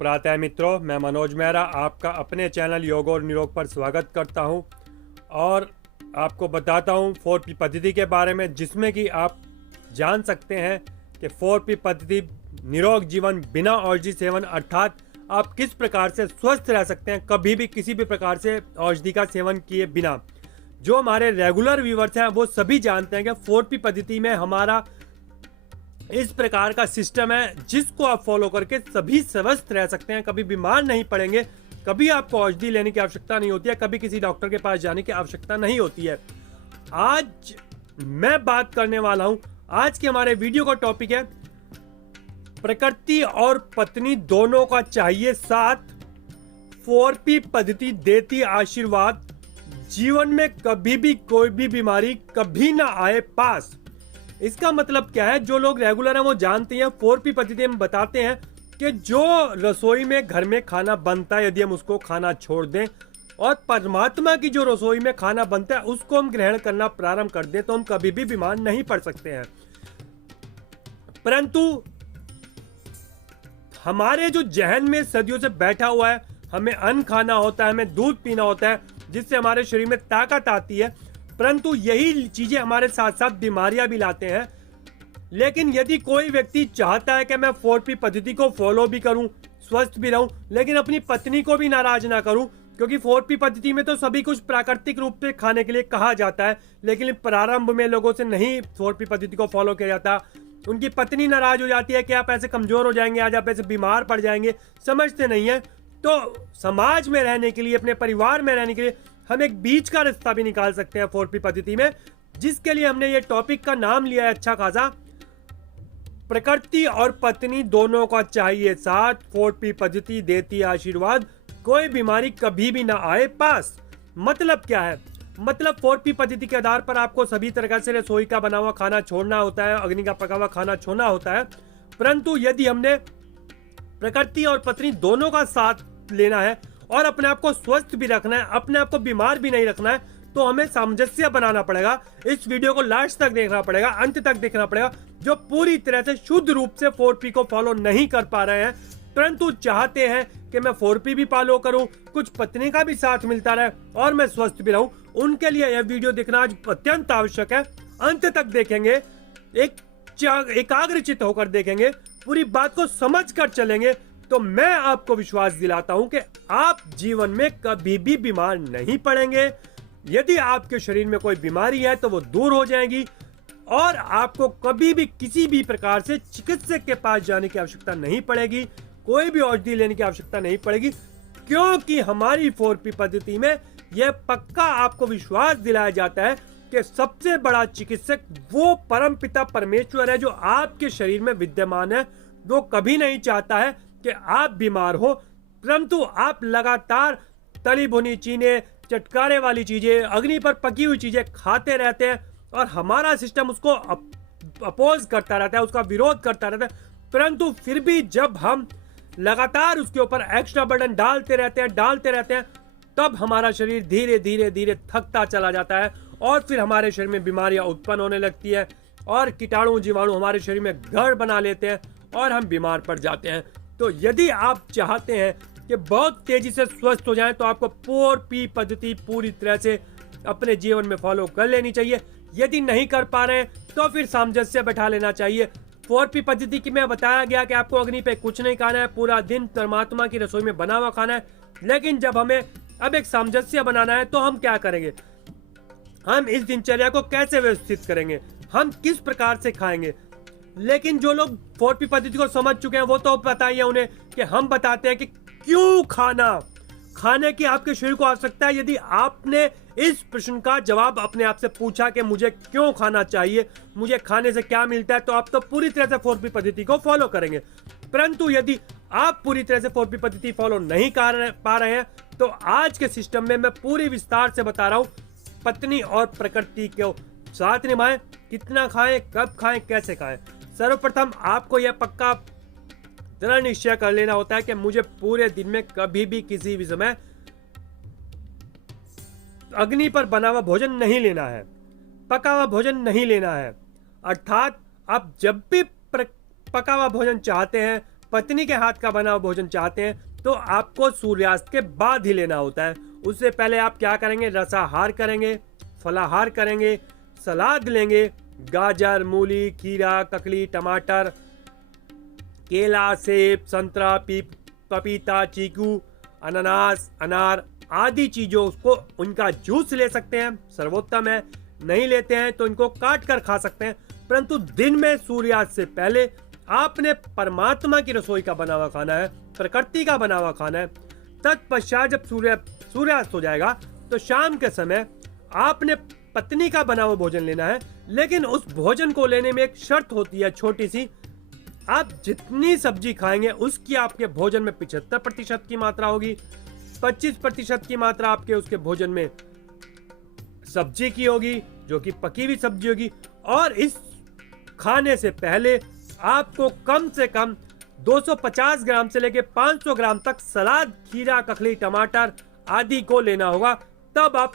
प्रातः मित्रों, मैं मनोज मेहरा आपका अपने चैनल योग और निरोग पर स्वागत करता हूं और आपको बताता हूं 4P पद्धति के बारे में, जिसमें कि आप जान सकते हैं कि 4P पद्धति निरोग जीवन बिना औषधि सेवन, अर्थात आप किस प्रकार से स्वस्थ रह सकते हैं कभी भी किसी भी प्रकार से औषधि का सेवन किए बिना। जो हमारे रेगुलर व्यूवर्स हैं वो सभी जानते हैं कि 4P पद्धति में हमारा इस प्रकार का सिस्टम है जिसको आप फॉलो करके सभी स्वस्थ रह सकते हैं, कभी बीमार नहीं पड़ेंगे, कभी आपको औषधि लेने की आवश्यकता नहीं होती है, कभी किसी डॉक्टर के पास जाने की आवश्यकता नहीं होती है। आज मैं बात करने वाला हूं, आज के हमारे वीडियो का टॉपिक है प्रकृति और पत्नी दोनों का चाहिए साथ, 4P पद्धति देती आशीर्वाद, जीवन में कभी भी कोई भी बीमारी कभी ना आए पास। इसका मतलब क्या है? जो लोग रेगुलर हैं वो जानते हैं 4P पद्धति में बताते हैं कि जो रसोई में घर में खाना बनता है, यदि हम उसको खाना छोड़ दें और परमात्मा की जो रसोई में खाना बनता है उसको हम ग्रहण करना प्रारंभ कर दें तो हम कभी भी बीमार नहीं पड़ सकते हैं। परंतु हमारे जो जहन में सदियों से बैठा हुआ है, हमें अन्न खाना होता है, हमें दूध पीना होता है जिससे हमारे शरीर में ताकत आती है, परंतु यही चीजें हमारे साथ साथ बीमारियां भी लाते हैं। लेकिन यदि कोई व्यक्ति चाहता है कि मैं 4P पद्धति को फॉलो भी करूं, स्वस्थ भी रहूं, लेकिन अपनी पत्नी को भी नाराज ना करूं, क्योंकि 4P पद्धति में तो सभी कुछ प्राकृतिक रूप से खाने के लिए कहा जाता है, लेकिन प्रारंभ में लोगों से नहीं 4P पद्धति को फॉलो किया जाता। उनकी पत्नी नाराज हो जाती है कि आप ऐसे कमजोर हो जाएंगे, आज आप ऐसे बीमार पड़ जाएंगे, समझते नहीं है। तो समाज में रहने के लिए, अपने परिवार में रहने के लिए हम एक बीच का रास्ता भी निकाल सकते हैं 4P पद्धति में, जिसके लिए हमने ये टॉपिक का नाम लिया है अच्छा खासा, प्रकृति और पत्नी दोनों का चाहिए साथ, 4P पद्धति देती आशीर्वाद, कोई बीमारी कभी भी ना आए पास। मतलब क्या है? मतलब 4P पद्धति के आधार पर आपको सभी तरह से रसोई का बना हुआ खाना छोड़ना होता है, अग्नि का पका हुआ खाना छोड़ना होता है। परंतु यदि हमने प्रकृति और पत्नी दोनों का साथ लेना है और अपने आप को स्वस्थ भी रखना है, अपने आप को बीमार भी नहीं रखना है, तो हमें सामंजस्य बनाना पड़ेगा। इस वीडियो को लास्ट तक देखना पड़ेगा, अंत तक देखना पड़ेगा। जो पूरी तरह से शुद्ध रूप से 4P को फॉलो नहीं कर पा रहे हैं परंतु चाहते हैं कि मैं 4P भी फॉलो करूं, कुछ पत्नी का भी साथ मिलता रहे और मैं स्वस्थ भी रहूं, उनके लिए यह वीडियो देखना आज अत्यंत आवश्यक है। अंत तक देखेंगे, एकाग्रचित्त होकर देखेंगे, पूरी बात को समझ कर चलेंगे, तो मैं आपको विश्वास दिलाता हूं कि आप जीवन में कभी भी बीमार नहीं पड़ेंगे। यदि आपके शरीर में कोई बीमारी है तो वो दूर हो जाएगी और आपको कभी भी किसी भी प्रकार से चिकित्सक के पास जाने की आवश्यकता नहीं पड़ेगी, कोई भी औषधि लेने की आवश्यकता नहीं पड़ेगी, क्योंकि हमारी 4P पद्धति में यह पक्का आपको विश्वास दिलाया जाता है कि सबसे बड़ा चिकित्सक वो परमपिता परमेश्वर है जो आपके शरीर में विद्यमान है। वो कभी नहीं चाहता है कि आप बीमार हो, परंतु आप लगातार तली भुनी चीजें, चटकारे वाली चीजें, अग्नि पर पकी हुई चीजें खाते रहते हैं और हमारा सिस्टम उसको अपोज करता रहता है, उसका विरोध करता रहता है। परंतु फिर भी जब हम लगातार उसके ऊपर एक्स्ट्रा बर्डन डालते रहते हैं, तब हमारा शरीर धीरे धीरे धीरे थकता चला जाता है और फिर हमारे शरीर में बीमारियां उत्पन्न होने लगती है और कीटाणु जीवाणु हमारे शरीर में घर बना लेते हैं और हम बीमार पड़ जाते हैं। तो यदि आप चाहते हैं कि बहुत तेजी से स्वस्थ हो जाएं, तो आपको 4P पद्धति पूरी तरह से अपने जीवन में फॉलो कर लेनी चाहिए। यदि नहीं कर पा रहे हैं तो फिर सामंजस्य बैठा लेना चाहिए। 4P पद्धति की में बताया गया कि आपको अग्नि पे कुछ नहीं खाना है, पूरा दिन परमात्मा की रसोई में बना हुआ खाना है। लेकिन जब हमें अब एक सामंजस्य बनाना है तो हम क्या करेंगे? हम इस दिनचर्या को कैसे व्यवस्थित करेंगे, हम किस प्रकार से खाएंगे? लेकिन जो लोग 4P पद्धति को समझ चुके हैं वो तो बताइए उन्हें कि हम बताते हैं कि क्यों खाने की आपके शरीर को आवश्यकता है। यदि आपने इस प्रश्न का जवाब अपने आप से पूछा कि मुझे क्यों खाना चाहिए, मुझे खाने से क्या मिलता है, तो आप तो पूरी तरह से 4P पद्धति को फॉलो करेंगे। परंतु यदि आप पूरी तरह से 4P पद्धति फॉलो नहीं कर पा रहे हैं तो आज के सिस्टम में मैं पूरी विस्तार से बता रहा हूं, पत्नी और प्रकृति को साथ निभाएं, कितना खाएं, कब खाएं, कैसे खाएं। सर्वप्रथम आपको यह पक्का दृढ़ निश्चय कर लेना होता है कि मुझे पूरे दिन में कभी भी किसी भी समय अग्नि पर बना हुआ भोजन नहीं लेना है, पका हुआ भोजन नहीं लेना है। अर्थात आप जब भी पका हुआ भोजन चाहते हैं पत्नी के हाथ का बना हुआ भोजन चाहते हैं तो आपको सूर्यास्त के बाद ही लेना होता है। उससे पहले आप क्या करेंगे, रसाहार करेंगे, फलाहार करेंगे, सलाद लेंगे, गाजर, मूली, खीरा, ककड़ी, टमाटर, केला, सेब, संतरा, पपीता, चीकू, अनानास, अनार आदि चीजों उसको उनका जूस ले सकते हैं, सर्वोत्तम है। नहीं लेते हैं तो इनको काट कर खा सकते हैं, परंतु दिन में सूर्यास्त से पहले आपने परमात्मा की रसोई का बना हुआ खाना है, प्रकृति का बना हुआ खाना है। तत्पश्चात जब सूर्यास्त हो जाएगा तो शाम के समय आपने पत्नी का बना हुआ भोजन लेना है, लेकिन उस भोजन को लेने में एक शर्त होती है छोटी सी। आप जितनी सब्जी खाएंगे उसकी आपके भोजन में 75% की मात्रा होगी, 25% की मात्रा आपके उसके भोजन में सब्जी की होगी जो कि पकी हुई सब्जी होगी। और इस खाने से पहले आपको कम से कम 250 ग्राम से लेके 500 ग्राम तक सलाद, खीरा, ककड़ी, टमाटर आदि को लेना होगा। तब आप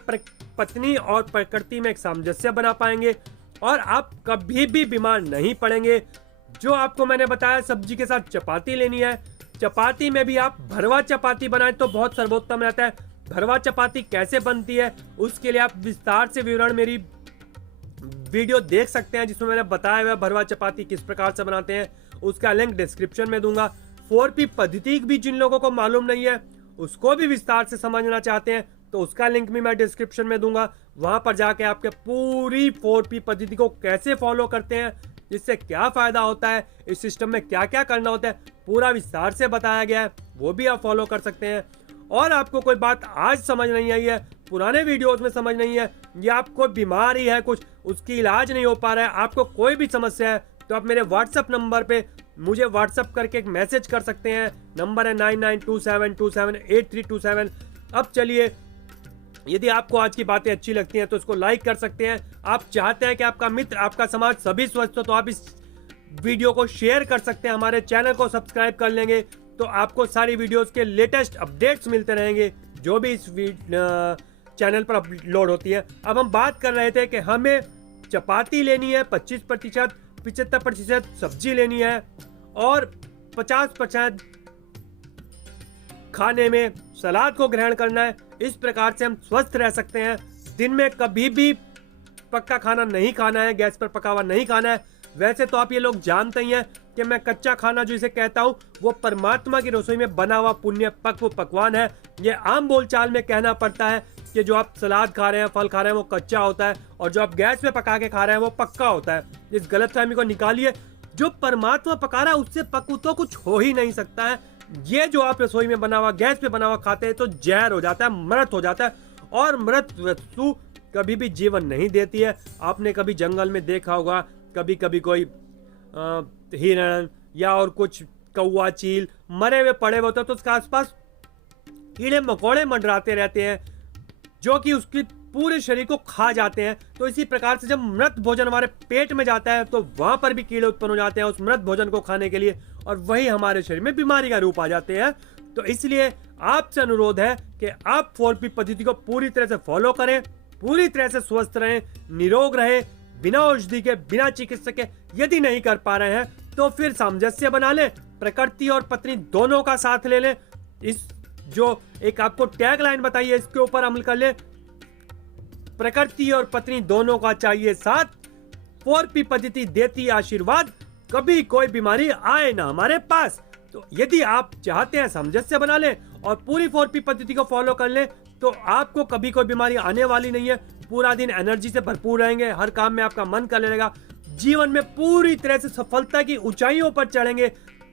पत्नी और प्रकृति में एक सामंजस्य बना पाएंगे और आप कभी भी बीमार नहीं पड़ेंगे। जो आपको मैंने बताया, सब्जी के साथ चपाती लेनी है। चपाती में भी आप भरवा चपाती बनाएं तो बहुत सर्वोत्तम रहता है। भरवा चपाती कैसे बनती है उसके लिए आप विस्तार से विवरण मेरी वीडियो देख सकते हैं, जिसमें मैंने बताया हुआ भरवा चपाती किस प्रकार से बनाते हैं। उसका लिंक डिस्क्रिप्शन में दूंगा। 4P पद्धति भी जिन लोगों को मालूम नहीं है, उसको भी विस्तार से समझना चाहते हैं, तो उसका लिंक भी मैं डिस्क्रिप्शन में दूंगा। वहां पर जाके आपके पूरी 4P पद्धति को कैसे फॉलो करते हैं, जिससे क्या फायदा होता है, इस सिस्टम में क्या क्या करना होता है, पूरा विस्तार से बताया गया है। वो भी आप फॉलो कर सकते हैं। और आपको कोई बात आज समझ नहीं आई है, पुराने वीडियोस में समझ नहीं है, या आपको बीमारी है कुछ, उसकी इलाज नहीं हो पा रहा है, आपको कोई भी समस्या है, तो आप मेरे व्हाट्सएप नंबर पे मुझे व्हाट्सएप करके एक मैसेज कर सकते हैं। नंबर है 9927278327। अब चलिए, यदि आपको आज की बातें अच्छी लगती हैं तो इसको लाइक कर सकते हैं। आप चाहते हैं कि आपका मित्र, आपका समाज सभी स्वस्थ हो, तो आप इस वीडियो को शेयर कर सकते हैं। हमारे चैनल को सब्सक्राइब कर लेंगे तो आपको सारी वीडियोस के लेटेस्ट अपडेट्स मिलते रहेंगे जो भी इस चैनल पर अपलोड होती है। अब हम बात कर रहे थे कि हमें चपाती लेनी है 25%, 75% सब्जी लेनी है और 50% खाने में सलाद को ग्रहण करना है। इस प्रकार से हम स्वस्थ रह सकते हैं। दिन में कभी भी पक्का खाना नहीं खाना है, गैस पर पका हुआ नहीं खाना है। वैसे तो आप ये लोग जानते ही हैं कि मैं कच्चा खाना जिसे कहता हूँ वो परमात्मा की रसोई में बना हुआ पुण्य पक्व पकवान है। ये आम बोलचाल में कहना पड़ता है कि जो आप सलाद खा रहे हैं, फल खा रहे हैं, वो कच्चा होता है, और जो आप गैस पे पका के खा रहे हैं वो पक्का होता है। इस गलतफहमी को निकालिए। जो परमात्मा पका रहा है उससे पक्व तो कुछ हो ही नहीं सकता है। ये जो आप रसोई में बना हुआ, गैस पे बना हुआ खाते हैं तो जहर हो जाता है, मृत हो जाता है, और मृत वस्तु कभी भी जीवन नहीं देती है। आपने कभी जंगल में देखा होगा, कभी कभी कोई हिरण या और कुछ कौवा, चील मरे हुए पड़े हुए होते हैं तो उसके आसपास कीड़े मकोड़े मंडराते रहते हैं जो कि उसके पूरे शरीर को खा जाते हैं। तो इसी प्रकार से जब मृत भोजन हमारे पेट में जाता है तो वहां पर भी कीड़े उत्पन्न हो जाते हैं उस मृत भोजन को खाने के लिए, और वही हमारे शरीर में बीमारी का रूप आ जाते हैं। तो इसलिए आपसे अनुरोध है कि आप 4P पद्धति को पूरी तरह से फॉलो करें, पूरी तरह से स्वस्थ रहें, निरोग रहें, बिना औषधि के, बिना चिकित्सक के। यदि नहीं कर पा रहे हैं तो फिर सामंजस्य बना लें, प्रकृति और पत्नी दोनों का साथ ले लें। इस जो एक आपको टैग लाइन बताई है इसके ऊपर अमल कर लें, प्रकृति और पत्नी दोनों का चाहिए साथ। 4P पद्धति देती आशीर्वाद, कभी कोई बीमारी आए ना हमारे पास। तो यदि आप चाहते हैं सामंजस्य बना लें और पूरी 4P पद्धति को फॉलो कर लें तो आपको कभी कोई बीमारी आने वाली नहीं है। पूरा दिन एनर्जी से भरपूर रहेंगे, हर काम में आपका मन कर लेगा, जीवन में पूरी तरह से सफलता की ऊंचाइयों पर चढ़ेंगे।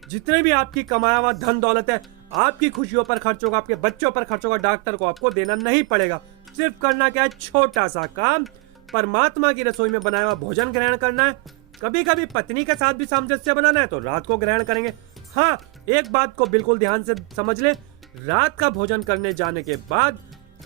जितने भी आपकी कमाया हुआ धन दौलत है आपकी खुशियों पर खर्च होगा, आपके बच्चों पर खर्च होगा, डॉक्टर को आपको देना नहीं पड़ेगा। सिर्फ करना क्या है, छोटा सा काम, परमात्मा की रसोई में बनाया हुआ भोजन ग्रहण करना है। कभी कभी पत्नी के साथ भी सामंजस्य बनाना है तो रात को ग्रहण करेंगे। हाँ, एक बात को बिल्कुल ध्यान से समझ ले, रात का भोजन करने जाने के बाद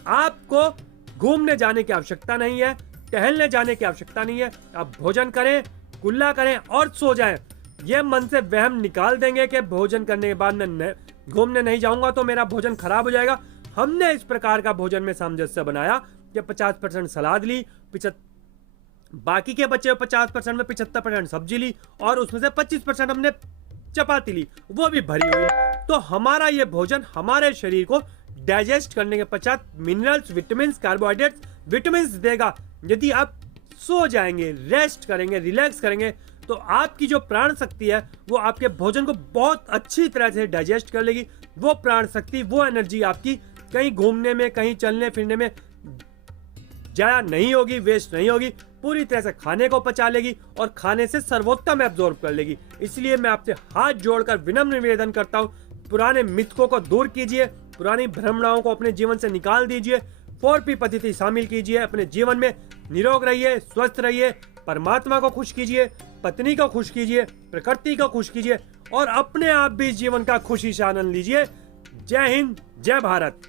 आपको घूमने जाने की आवश्यकता नहीं है, टहलने जाने की आवश्यकता नहीं है। आप भोजन करें, कुल्ला करें और सो जाएं। ये मन से वहम निकाल देंगे कि भोजन करने के बाद मैं घूमने नहीं जाऊंगा तो मेरा भोजन खराब हो जाएगा। हमने इस प्रकार का भोजन में सामंजस्य बनाया कि 50% सलाद ली, बाकी के बचे 50% में 75% सब्जी ली, और उसमें से 25% हमने चपाती ली, वो भी भरी हुई, तो हमारा ये भोजन हमारे शरीर को डाइजेस्ट करने के पश्चात मिनरल्स, विटामिन, कार्बोहाइड्रेट्स, विटामिन देगा। यदि आप सो जाएंगे, रेस्ट करेंगे, रिलैक्स करेंगे, तो आपकी जो प्राण शक्ति है वो आपके भोजन को बहुत अच्छी तरह से डाइजेस्ट कर लेगी। वो प्राण शक्ति, वो एनर्जी आपकी कहीं घूमने में, कहीं चलने फिरने में जाया नहीं होगी, वेस्ट नहीं होगी, पूरी तरह से खाने को पचा लेगी और खाने से सर्वोत्तम एब्जॉर्ब कर लेगी। इसलिए मैं आपसे हाथ जोड़कर विनम्र निवेदन करता हूँ, पुराने मिथकों को दूर कीजिए, पुरानी भ्रमणाओं को अपने जीवन से निकाल दीजिए, 4P पद्धति शामिल कीजिए अपने जीवन में। निरोग रहिए, स्वस्थ रहिए, परमात्मा को खुश कीजिए, पत्नी को खुश कीजिए, प्रकृति को खुश कीजिए और अपने आप भी जीवन का खुशी से आनंद लीजिए। जय हिंद, जय भारत।